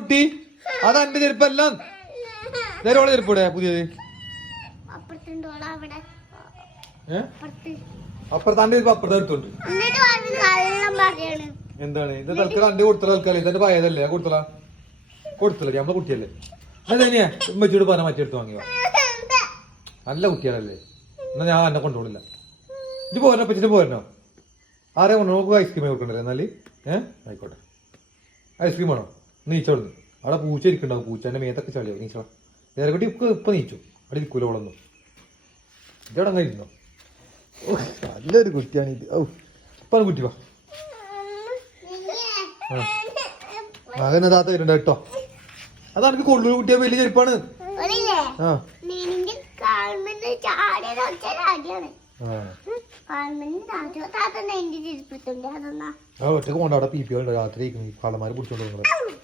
കുട്ടി അതാ എന്റെ ചെരുപ്പെല്ലാം നേരോളെ ചെരുപ്പൂടെ പുതിയത് അപ്പുറത്താണ്ട് ചെരുപ്പ് അപ്പുറത്ത് എടുത്തോണ്ട് എന്താണ് ഇത് തൽക്കാലം കണ്ട് കൊടുത്തല തൽക്കാലം ഇതെന്റെ പയതല്ലേ കൊടുത്തല്ലേ നമ്മളെ കുട്ടിയല്ലേ അതെങ്ങനെയാ ഉമ്മച്ചിയോട് പറഞ്ഞ മറ്റെടുത്ത് വാങ്ങിയോ നല്ല കുട്ടികളല്ലേ എന്നാ ഞാൻ എന്നെ കൊണ്ടുപോണില്ല ഇത് പോരണോ പച്ചിട്ട് പോരണോ ആരെ കൊണ്ടു നോക്കുക ഐസ്ക്രീം കൊടുക്കണ്ടല്ലേ എന്നാല് ആയിക്കോട്ടെ ഐസ്ക്രീം ആണോ നീച്ചോടുന്നു അവിടെ പൂച്ച ഇരിക്കണ്ടാവും പൂച്ചേന്റെ മേത്തൊക്കെ ചളിയോ നീച്ചോ നേരെ കുട്ടി ഇപ്പൊ നീച്ചു അവിടെ ഇരിക്കൂല ഓളൊന്നും ഇതോടെ അങ്ങനെ ഇരുന്നോ ഓ നല്ലൊരു കുട്ടിയാണ് ഇത് ഓ ഇപ്പൊ കുട്ടി വാ മകൻ താത്ത വരുന്നുണ്ട് കേട്ടോ അതെനിക്ക് കൊള്ളൂർ കുട്ടിയെ വലിയ ചെരുപ്പാണ് ഒറ്റക്ക് പോണ്ട അവിടെ പി പി ഉണ്ട് രാത്രി കള്ളമാര് പിടിച്ചോണ്ട്